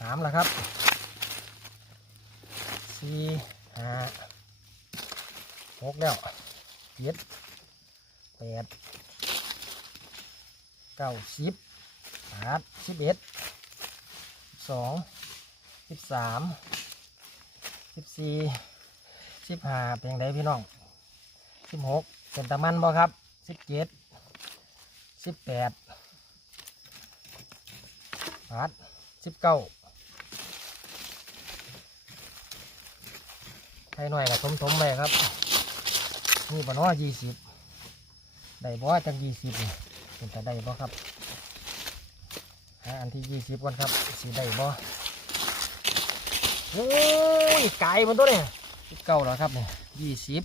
สามแล้วครับสี่ห้าหกแล้วเจ็ดแปดเก้าสิบแปดสิบเอ็ดสองสิบสามสิบสี่สิบห้าเป็นไงพี่น้องสิบหกเป็นตะมันบ่ครับสิบเจ็ดสิบแปดแปดสิบเก้า ไทยหน่อยกับทมๆเลยครับ นี่บ่เน้อยี่สิบได้บ่จังยี่สิบเป็นแต่ได้บ่ครับหาอันที่ยี่สิบก่อนครับสีได้บ่โอ้ยไก่มันตัวเนี่ยเก้าแล้วครับเนี่ยยี่สิบ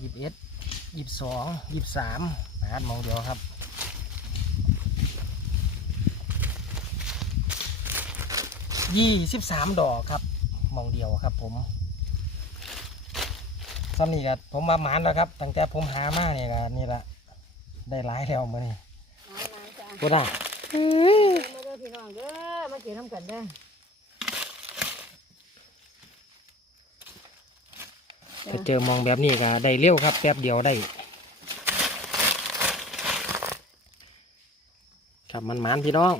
ยี่สิบเอ็ดยี่สิบสองยี่สิบสามแปดมองเดียวครับยี่สิบสามดอกครับ มองเดียวครับ ผมซ้ำนี่ก็ผมมาหมานแล้วครับตั้งแต่ผมหามาเนี่ยก็นี่ละได้หลายแล้วมื้อนี้น้ำจ้ะก็ได้มาเด้อพี่น้องเด้อมากินน้ำกันเด้อถ้าเจอมองแบบนี้ก็ได้เร็วครับแป๊บเดียวได้ ครับมันหมานพี่น้อง